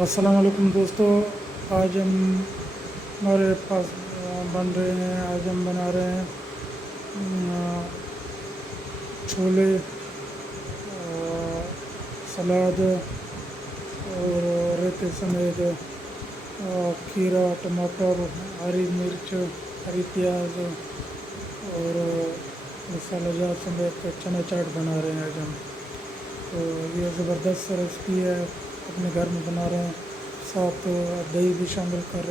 अस्सलाम वालेकुम दोस्तों। आज हम हमारे पास बन रहे हैं, आज हम बना रहे हैं छोले, सलाद और रायते समेत खीरा, टमाटर, हरी मिर्च, हरी प्याज और मसाला जार समेत चना चाट बना रहे हैं आज हम। तो ये ज़बरदस्त रेसिपी है, अपने घर में बना रहे हैं, साथ दही भी शामिल कर रहे हैं।